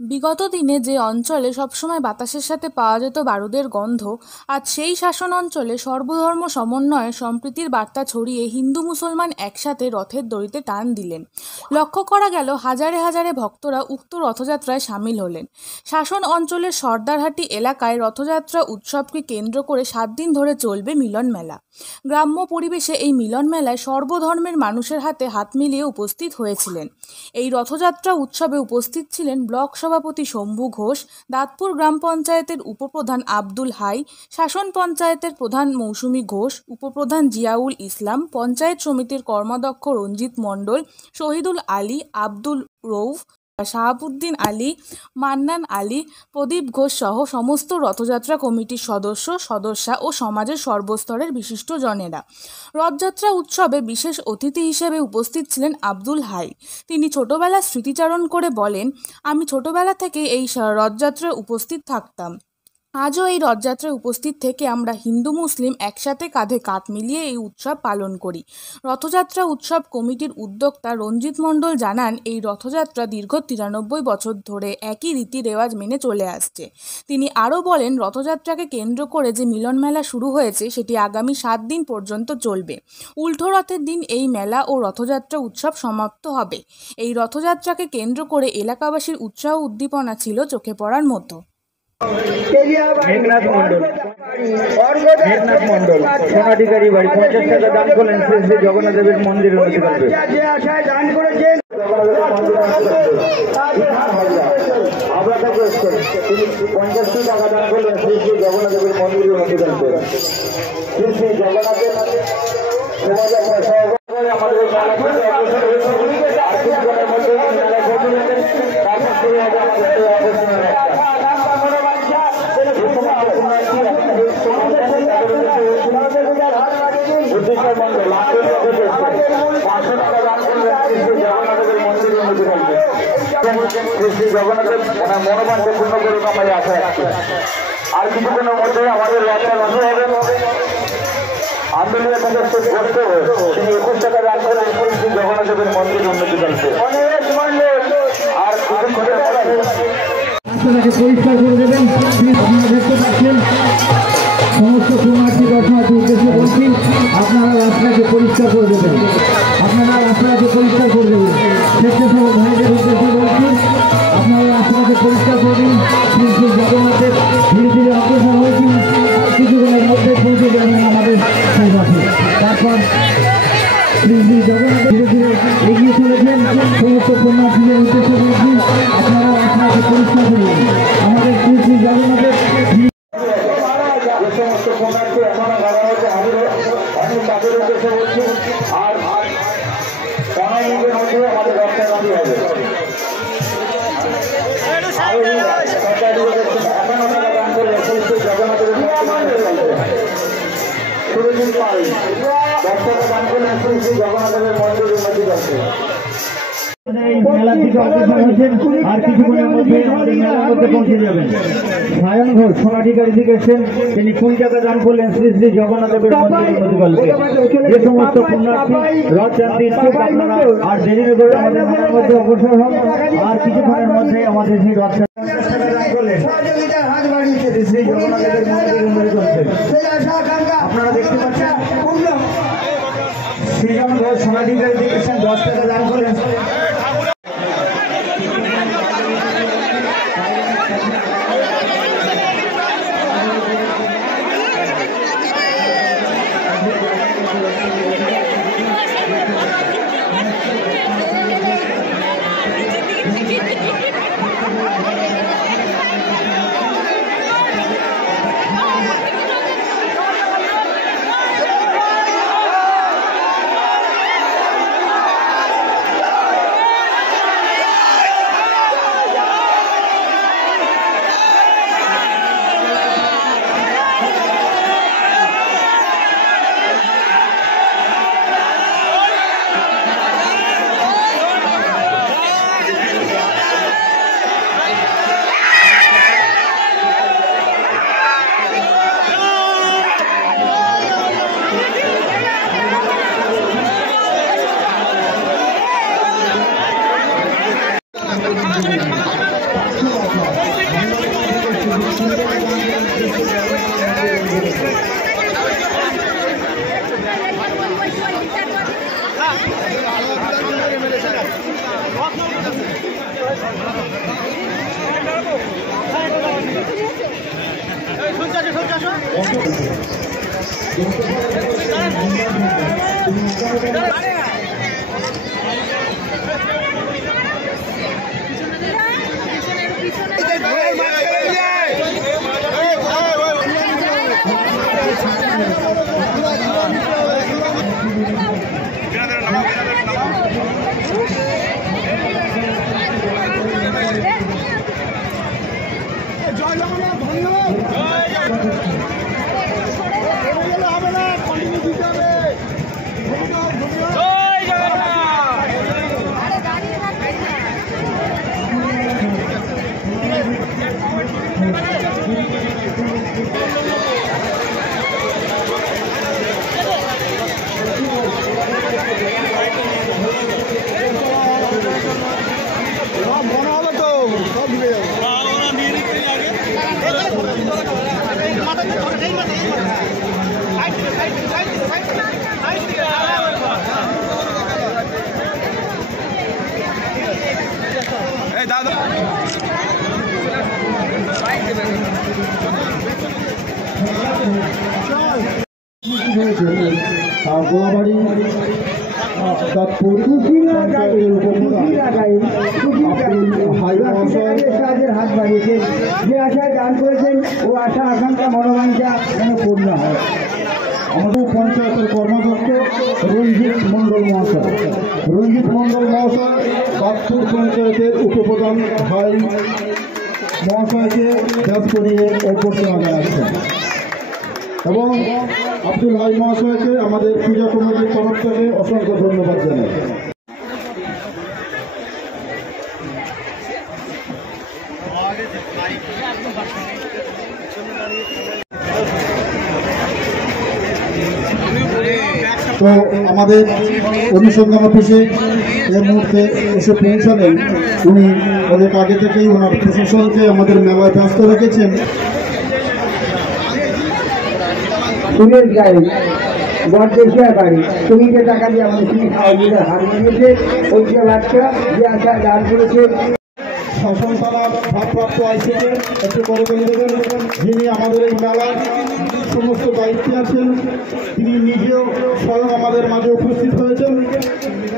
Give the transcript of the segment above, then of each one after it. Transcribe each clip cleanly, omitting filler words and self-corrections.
বিগত দিনে যে অঞ্চলে সবসময় বাতাসের সাথে পাওয়া যেত বারুদের গন্ধ, আজ সেই শাসন অঞ্চলে সর্বধর্ম সমন্বয়ে সম্প্রীতির বার্তা ছড়িয়ে হিন্দু মুসলমান একসাথে রথের দড়িতে টান দিলেন। লক্ষ্য করা গেল হাজারে হাজারে ভক্তরা উক্ত রথযাত্রায় সামিল হলেন। শাসন অঞ্চলের সর্দারহাটি এলাকায় রথযাত্রা উৎসবকে কেন্দ্র করে 7 দিন ধরে চলবে মিলন মেলা। গ্রাম্য পরিবেশে এই মিলন মেলায় সর্বধর্মের মানুষের হাতে হাত মিলিয়ে উপস্থিত হয়েছিলেন। এই রথযাত্রা উৎসবে উপস্থিত ছিলেন ব্লক সভাপতি শম্ভু ঘোষ, দাঁতপুর গ্রাম পঞ্চায়েতের উপপ্রধান আব্দুল হাই, শাসন পঞ্চায়েতের প্রধান মৌসুমী ঘোষ, উপপ্রধান জিয়াউল ইসলাম, পঞ্চায়েত সমিতির কর্মাধ্যক্ষ রঞ্জিত মণ্ডল, শহীদুল আলী, আব্দুল রৌফ, শাহাবুদ্দিন আলী, মান্নান আলী, প্রদীপ ঘোষ সহ সমস্ত রথযাত্রা কমিটির সদস্যা ও সমাজের সর্বস্তরের বিশিষ্টজনেরা। রথযাত্রা উৎসবে বিশেষ অতিথি হিসেবে উপস্থিত ছিলেন আব্দুল হাই। তিনি ছোটবেলার স্মৃতিচারণ করে বলেন, আমি ছোটবেলা থেকে এই রথযাত্রায় উপস্থিত থাকতাম। আজও এই রথযাত্রায় উপস্থিত থেকে আমরা হিন্দু মুসলিম একসাথে কাঁধে কাঁধ মিলিয়ে এই উৎসব পালন করি। রথযাত্রা উৎসব কমিটির উদ্যোক্তা রঞ্জিত মণ্ডল জানান, এই রথযাত্রা দীর্ঘ 93 বছর ধরে একই রীতি রেওয়াজ মেনে চলে আসছে। তিনি আরও বলেন, রথযাত্রাকে কেন্দ্র করে যে মিলন মেলা শুরু হয়েছে সেটি আগামী 7 দিন পর্যন্ত চলবে। উল্টো রথের দিন এই মেলা ও রথযাত্রা উৎসব সমাপ্ত হবে। এই রথযাত্রাকে কেন্দ্র করে এলাকাবাসীর উৎসাহ উদ্দীপনা ছিল চোখে পড়ার মতো। মেঘনাথ মন্ডল সোনাটিকারি বাড়ি 50 টাকা দান করলেন শ্রী শ্রী জগন্নাথ দেবের মন্দিরের অধিকারী। 50 টাকা দান করলেন শ্রী শ্রী জগন্নাথ দেবের মন্দিরের অধিকারী। শ্রী শ্রী জগন্নাথের আমাদের শ্রী জগন্নাথের মনোবাঞ্ছা পূর্ণ করুন আমাদের আশা রাখছি। আর কিছুক্ষণের মধ্যে আমাদের রথটা রথ হবে। আন্দোলনের কাছে করতে হবে তিনি 21 টাকা দান করে শ্রী জগন্নাথ দেবের মন্দির উন্নতি করছে। আর কিছুক্ষণের রাস্তাটাকে পরিষ্কার করে দেবেন। আপনারা দেখতে পাচ্ছেন সমস্ত পুণ্যার্থী দর্শনার্থী উদ্দেশ্যে বলছি, আপনারা রাস্তাটাকে পরিষ্কার করে দেবেন। আপনারা রাস্তাটাকে পরিষ্কার করে দেবেন। স্বেচ্ছাসেবক ভাইদের উদ্দেশ্যে বলছি, আপনারা রাস্তাটাকে পরিষ্কার করে দিন। শ্রী শ্রী জগন্নাথের ধীরে ধীরে অগ্রসর হয়েছি। কিছুদিনের মধ্যে পৌঁছে যাবেন আমাদের সেই রাখি। তারপর শ্রী শ্রী জগন্নাথ ধীরে ধীরে এগিয়ে চলেছেন। সমস্ত পুণ্যার্থীদের উদ্দেশ্যে বলছি, আপনারা রাস্তাটাকে পরিষ্কার করে দিন। আমাদের শ্রী শ্রী জগন্নাথের সমস্ত পুণ্যার্থী এখনো ভালো হচ্ছে আমি তাদের উদ্দেশ্যে বলছি। আর 15 মিনিটের মধ্যে আমাদের রাস্তা গাড়ি হবে। এখনো টাকা দান করে জগন্নাথের সুরজিৎ পাল 10 টাকা দান করলে জগন্নাথের মন্দির উন্নতি করছে। মেলা থেকে অগ্রসর হয়েছেন। আর কিছুক্ষণের মধ্যে আমাদের মেলার মধ্যে পৌঁছে যাবেন। সায়ন ঘোষ সোনাটিকারি থেকে এসেছেন। তিনি 20 টাকা দান করলেন শ্রী শ্রী জগন্নাথ দেবের মন্দির উন্নতি করছে। যে সমস্ত পুণ্যার্থী রথ জানতে ইচ্ছুক আপনারা আর দেরি করে আমাদের মেলার মধ্যে অগ্রসর হন। আর কিছুক্ষণের মধ্যে আমাদের সেই রথ শ্রী জগন্নাথ দেবের মন্দির উন্নতি করছে। আপনারা দেখতে পাচ্ছেন সৃজন ঘোষ সোনাটিকারি থেকে এসেছেন। 10 টাকা দান করলেন। গোলাবাড়ি কাজের হাত বাড়িয়েছেন, যে আশায় দান করেছেন ও আশা আকাঙ্ক্ষা মনোবাঞ্ছা যেন পূর্ণ হয়। আমাদের পঞ্চায়েতের কর্মাধ্যক্ষ রঞ্জিত মণ্ডল মহাশয়, বাদপুর পঞ্চায়েতের উপপ্রধান ভাই মহাশয়কে ব্যাস করিয়ে অভ্যর্থনা জানাচ্ছেন এবং আব্দুল হাই মহাশয়কে আমাদের পূজা কমিটির তরফ থেকে অসংখ্য ধন্যবাদ জানাই। তো আমাদের অনুসন্ধান অফিসে এই মুহূর্তে এসে পৌঁছালেন উনি অনেক আগে থেকেই ওনার প্রশাসনকে আমাদের মেলায় ব্যস্ত রেখেছেন। ফুলের গায়ে বরদেশিয়া বাড়ি তুমি যে টাকা দিয়ে আমাদের তুমি খাওয়া হার নিয়েছে ওই যে বাচ্চা যে আশা দান করেছে শাসন থানার ভারপ্রাপ্ত আইসিকে একটু করে বলে দেবেন, যিনি আমাদের এই মেলার সমস্ত দায়িত্বে আছেন, তিনি নিজেও স্বয়ং আমাদের মাঝে উপস্থিত হয়েছেন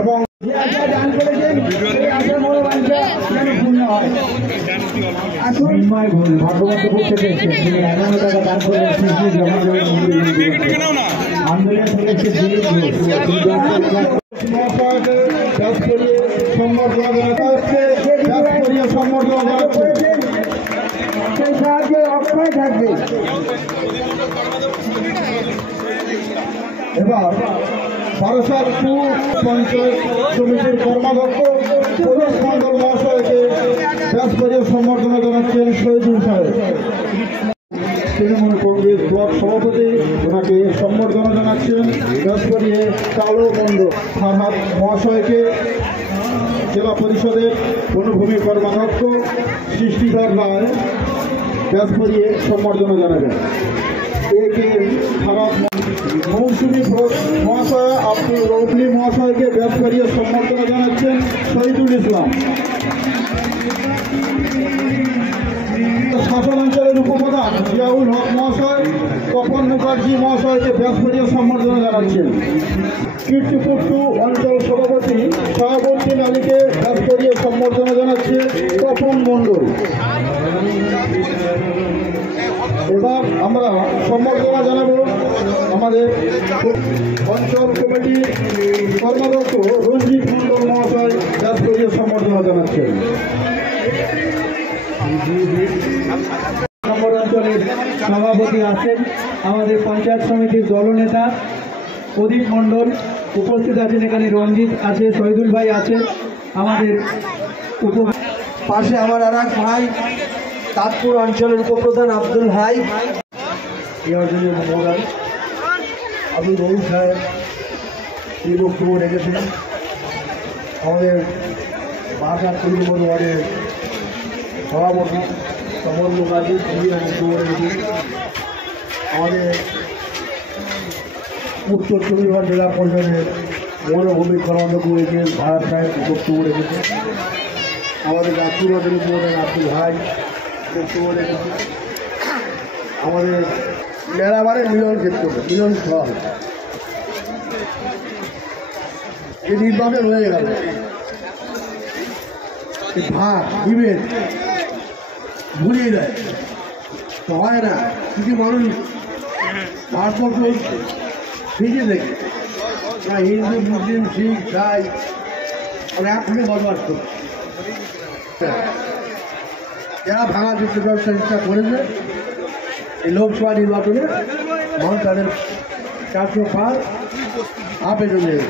এবং যে আশা দান করেছেন এই আশা মনোবাঞ্ছা যেন পূর্ণ হয়। আসুন ভাগ্যবন্তপুর থেকে এসেছেন, তিনি 11 টাকা দান করে আন্দোলন থেকে সেই সাহায্যে অক্ষয় থাকবে। এবার বারোসার পঞ্চায়েত সমিতির কর্মাধ্যক্ষ প্রদেশ মণ্ডল মহাশয়কে ব্যাস করিয়ে সম্বর্ধনা জানাচ্ছেন শহীদুল সাহেব। তৃণমূল কংগ্রেস ব্লক সভাপতি ওনাকে সম্বর্ধনা জানাচ্ছেন ব্যাস করিয়ে কালো মণ্ডল ফারহাদ মহাশয়কে জেলা পরিষদের বনভূমি কর্মাধ্যক্ষ সৃষ্টিধর রায় ব্যাস করিয়ে সম্বর্ধনা জানাবেন। একে ফারহাদ মৌসুমী মহাশয় আব্দুল রৌফলি মহাশয়কে ব্যাস করিয়ে সম্বর্ধনা জানাচ্ছেন শহীদুল ইসলাম। শাসনাঞ্চলের উপপ্রধান জিয়াউল হক মহাশয় তপন মুখার্জি মহাশয়কে ব্যাস করিয়ে সম্বর্ধনা জানাচ্ছেন। কীর্তিপুট্টু অঞ্চল সভাপতি শাহাবুদ্দিন আলীকে ব্যাস করিয়ে সম্বর্ধনা জানাচ্ছে তপন মণ্ডল। এবার আমরা সম্বর্ধনা জানাবো আমাদের অঞ্চল কমিটির কর্মাধ্যক্ষ রঞ্জিত মণ্ডল মহাশয় ব্যাস করিয়ে সম্বর্ধনা জানাচ্ছেন। নম্বর অঞ্চলের সভাপতি আছেন আমাদের পঞ্চায়েত সমিতির দলনেতা প্রদীপ মণ্ডল, উপস্থিত আছেন এখানে রঞ্জিত আছে, শহীদুল ভাই আছে, আমাদের পাশে আমার আর এক ভাই তাঁতপুর অঞ্চলের উপপ্রধান আব্দুল হাই, এই অঞ্চলের মোবাইল আব্দুল রহিম সাহেব এই বক্তব্য রেখেছেন। আমাদের বারঘাট পরিবহন ওয়ার্ডের সভাপতি সমর মুখার্জি আমাদের উত্তর চব্বিশ জেলা পরিষদের মনোভূমি কর্মন্ত করেছেন ভারত সাহেব বক্তব্য রেখেছে। আমাদের গাছপুরের উপরে আব্দুল ভাই বক্তব্য রেখেছে। আমাদের মেলাবারের মিলন ক্ষেত্র মিলন স্থল এই নির্বাচন হয়ে গেল, ভাগ দিবেন ভুলিয়ে দেয় তো হয় না। কিছু মানুষ ভারতবর্ষ ফিজে দেখে না, হিন্দু মুসলিম শিখ সাই আমরা একসঙ্গে বসবাস করি। যারা ভাঙা যুক্ত ব্যবস্থা চেষ্টা করেছে এই লোকসভা নির্বাচনে মানুষ তাদের 400 পার আবেদন নেবে।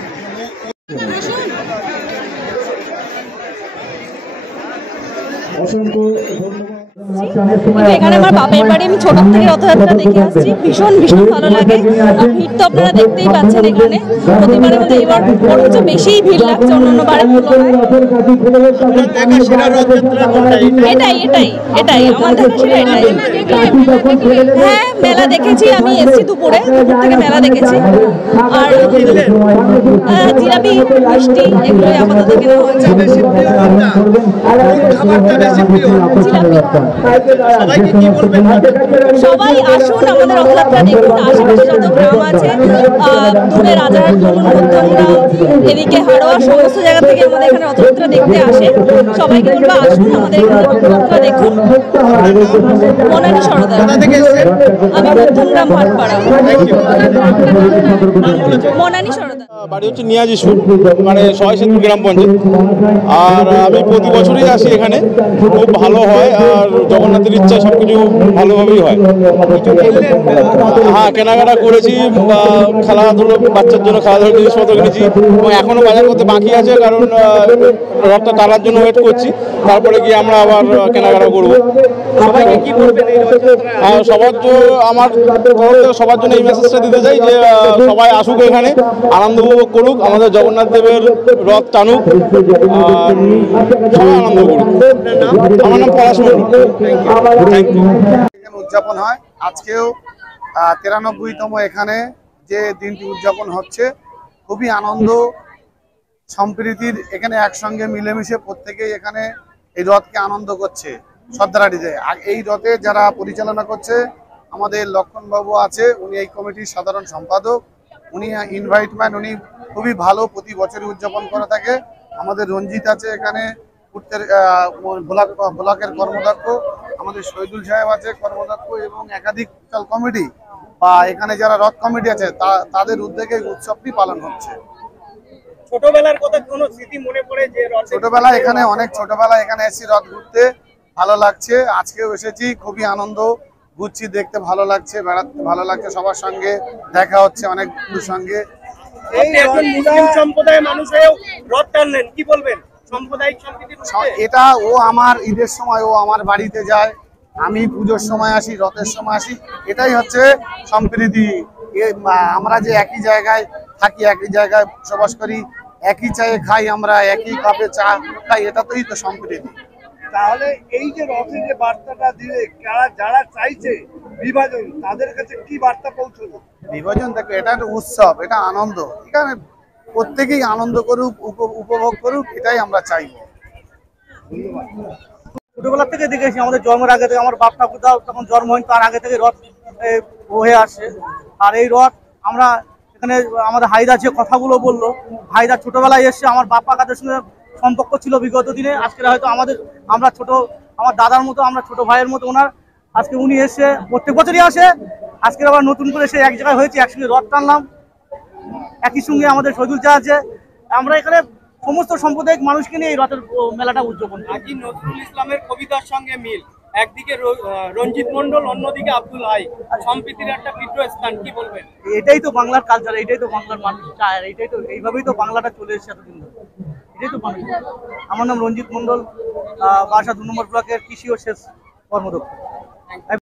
অসংখ্য এখানে আমার বাপের বাড়ি, আমি ছোট থেকে রথযাত্রা দেখে আসছি, ভীষণ ভীষণ ভালো লাগে। ভিড় তো আপনারা দেখতেই পাচ্ছেন, এখানে প্রতিবারের মধ্যে এবার মনে হচ্ছে বেশিই ভিড় লাগছে অন্যান্য বারের তুলনায়। এটাই এটাই এটাই আমার দেখা সেটা এটাই। হ্যাঁ, মেলা দেখেছি, আমি এসেছি দুপুর থেকে মেলা দেখেছি। আর জিলাপি মিষ্টি এগুলোই আপাতত কেনা হয়েছে। সবাই আসুন, আমাদের রথযাত্রা দেখুন। আশেপাশে যত গ্রাম আছে, দূরে রাজারহাট বলুন, মধ্যমরা, এদিকে হাড়োয়া, সমস্ত জায়গা থেকে আমাদের এখানে রথযাত্রা দেখতে আসে। সবাইকে বলবো আসুন, আমাদের এখানে রথযাত্রা দেখুন। মনানী সরদার, আমি মধ্যমগ্রাম ভাটপাড়া। মনানী সরদার, বাড়ি হচ্ছে নিয়াজিসপুর, মানে সয়সেতুর গ্রাম পঞ্চায়েত। আর আমি প্রতি বছরই আসি এখানে, খুব ভালো হয়। আর জগন্নাথের ইচ্ছা সব কিছু ভালোভাবেই হয়। হ্যাঁ, কেনাকাটা করেছি, খেলাধুলো, বাচ্চার জন্য খেলাধুলোর জিনিসপত্র কিনেছি এবং এখনও বাজার করতে বাকি আছে, কারণ রথটা টানার জন্য ওয়েট করছি। তারপরে গিয়ে আমরা আবার কেনাকাটা করবো। সবাইকে কি বলবেন? সবার আমার সবার জন্য এই মেসেজটা দিতে চাই যে সবাই আসুক, এখানে আনন্দ উপভোগ করুক, আমাদের জগন্নাথ দেবের রথ টানুক, সবাই আনন্দ করুক। আমার নাম পলাশ মন্ডল। উদযাপন হয় আজকেও 93তম এখানে যে দিনটি উদযাপন হচ্ছে, খুবই আনন্দ সম্প্রীতির এখানে একসঙ্গে মিলেমিশে প্রত্যেকেই এখানে এই রথকে আনন্দ করছে শ্রদ্ধারাটিতে। আর এই রথে যারা পরিচালনা করছে আমাদের লক্ষণবাবু আছে, উনি এই কমিটির সাধারণ সম্পাদক, উনি ইনভাইটম্যান, উনি খুবই ভালো প্রতি বছরই উদযাপন করে থাকে। আমাদের রঞ্জিত আছে এখানে উত্তর ব্লকের কর্মদক্ষ, আমাদের শহীদুল সাহেব আছে কর্মদক্ষ, এবং একাধিক কমিটি বা এখানে যারা রথ কমিটি আছে তাদের উদ্যোগে উৎসবটি পালন হচ্ছে। ছোটবেলার কথা কোনো স্মৃতি মনে পড়ে? যে ছোটবেলায় এখানে অনেক ছোটবেলায় এখানে এসেছি রথ ঘুরতে, ভালো লাগছে। আজকেও এসেছি, খুবই আনন্দ ঘুরছি, দেখতে ভালো লাগছে, বেড়াতে ভালো লাগছে, সবার সঙ্গে দেখা হচ্ছে অনেক বন্ধুর সঙ্গে। এই একজন মুসলিম সম্প্রদায়ের মানুষ হয়েও রথ টানলেন, কি বলবেন? সাম্প্রদায়িক সম্প্রীতির এটা ও আমার ঈদের সময় ও আমার বাড়িতে যায়, আমি পুজোর সময় আসি, রথের সময় আসি, এটাই হচ্ছে সম্প্রীতি। আমরা যে একই জায়গায় থাকি, একই জায়গায় বসবাস করি, একই চায়ে খাই, আমরা একই কাপে চা খাই, এটাতেই তো সম্প্রীতি। তাহলে এই যে রথের যে বার্তাটা দিলে, যারা চাইছে বিভাজন, তাদের কাছে কি বার্তা পৌঁছলো? বিভাজন দেখো, এটা একটা উৎসব, এটা আনন্দ, এখানে প্রত্যেকেই আনন্দ করুক, উপভোগ করুক, এটাই আমরা চাইব। ছোটবেলা থেকে দেখেছি, আমাদের জন্মের আগে থেকে, আমার বাপ ঠাকুরদা তখন জন্ম হয়নি, তার আগে থেকে রথ হয়ে আসে। আর এই রথ আমরা এখানে আমাদের হাইদা যে কথাগুলো বললো, হাইদা ছোটবেলায় এসছে, আমার বাপ্পা কাদের সঙ্গে সম্পর্ক ছিল বিগত দিনে, আজকে হয়তো আমরা ছোট, আমার দাদার মতো, আমরা ছোট ভাইয়ের মতো ওনার। আজকে উনি এসে প্রত্যেক বছরই আসে, আজকে আবার নতুন করে এসে এক জায়গায় হয়েছে, একসঙ্গে রথ টানলাম। একই সঙ্গে আমাদের শহীদুল চা আছে, আমরা এখানে সমস্ত সাম্প্রদায়িক মানুষকে নিয়ে এই রথের মেলাটা উদযাপন করি। আজি নজরুল ইসলামের কবিতার সঙ্গে মিল, একদিকে রঞ্জিত মন্ডল, অন্যদিকে আব্দুল হাই, সম্প্রীতির একটা পীঠস্থান, কি বলবেন? এটাই তো বাংলার কালচার, এটাই তো বাংলার মানুষ চায়, এটাই তো, এইভাবেই তো বাংলাটা চলে এসেছে এতদিন ধরে, এটাই তো মানুষ। আমার নাম রঞ্জিত মন্ডল, বাসা 2 নম্বর ব্লকের কৃষি ও সেচ কর্মদক্ষ।